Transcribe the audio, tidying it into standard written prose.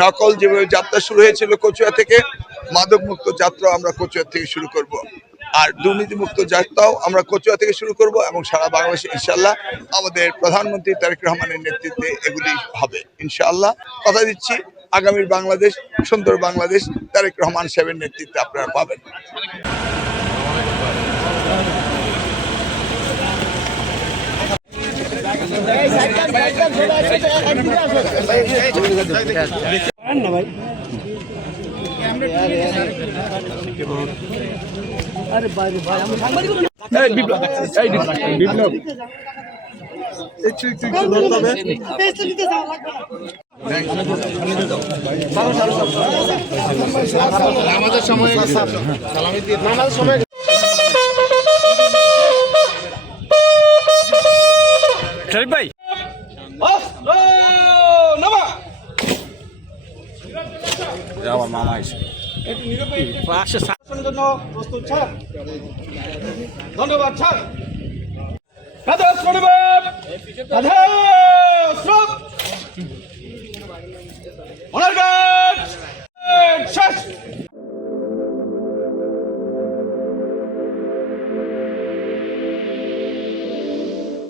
নকল যেভাবে যাত্রা শুরু হয়েছিল কচুয়া থেকে, মাদক মুক্ত যাত্রা আমরা কচুয়া থেকে শুরু করব। আর দুর্নীতিমুক্ত যাত্রাও আমরা কচুয়া থেকে শুরু করব এবং সারা বাংলাদেশে ইনশাল্লাহ আমাদের প্রধানমন্ত্রী তারেক রহমানের নেতৃত্বে এগুলি হবে ইনশাআল্লাহ। কথা দিচ্ছি আগামীর বাংলাদেশ, সুন্দর বাংলাদেশ তারেক রহমান সাহেবের নেতৃত্বে আপনারা পাবেন। আমাদের সময় শরীফ ভাই আমার মামা এসে জন্য প্রস্তুত স্যার। ধন্যবাদ স্যার।